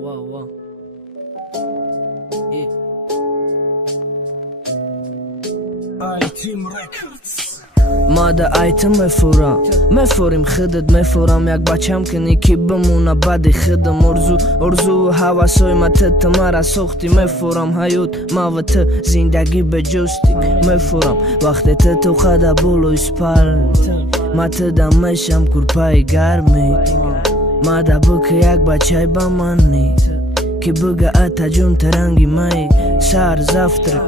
واو واو ايه Item Records. ماده آیتم مفوریم خدت مفورم یک بچم کنی که بمونه بعد خدم ارزو و حواسای ما تت مرا سختی مفورم حیوت ما و ت زندگی به جستی مفورم وقتی تو خدا بولو اسپالت ما تدمشم کرپای گرمی ماده بکه یک بچه با منی که بگه اتا جون ترنگی مای سار زفتر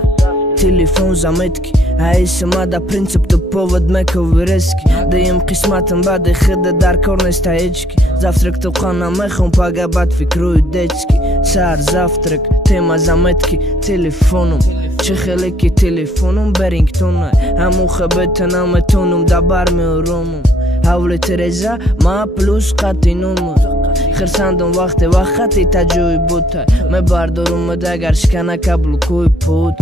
تليفون زمتكي عايش مادا برنسب تبوفد ماكو وريسكي دايم قسماتم بعد خدة دار كورنس تايجكي زفترك توقانا مخون باقا بعد فكرو يديتسكي سار زفترك تيما زمتكي تليفونم چخلكي تليفونم برينكتوناي همو خبتنا متونم دابار ميورومم هاولي تريزا ما بلوس قاتي نومم خرساندم وقتی تجوی بود مبردارم دگر شکنه کبل کوی بود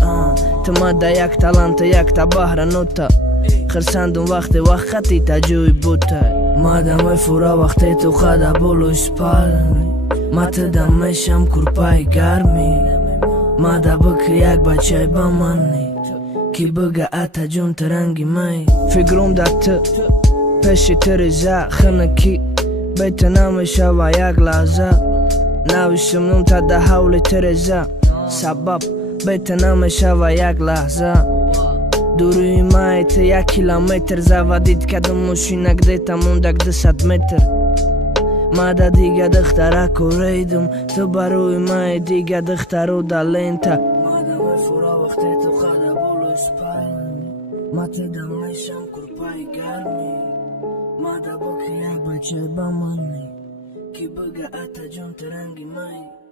تماده یک تالانت یک تا بحر نوتا خرساندم وقتی تجوی بود ماده مفورا وقتی تو خدا بولو اسپال ما تدمشم کرپای گرمی ماده بکه یک بچه با منی کی بگه اتا جون ترنگی مای فکرم دت پشی ترزا خنکی بیت نامشه و یک لحظه نوشتم نم تا ده حول ترزا سبب بیت نامشه و یک لحظه دوری مایت یک کیلومتر زودید کدم ماشینک دیتا موندک 200 متر ماده دیگه دختره کوریدم تو بروی مای دیگه دخترو دلینتا ماده مفورا وقتی تو خدا بولو اسپایلنی ما تدمشم کرپای گرمی ماده بکه یک بچه با منی کی بگه اتا جون ترنگی مای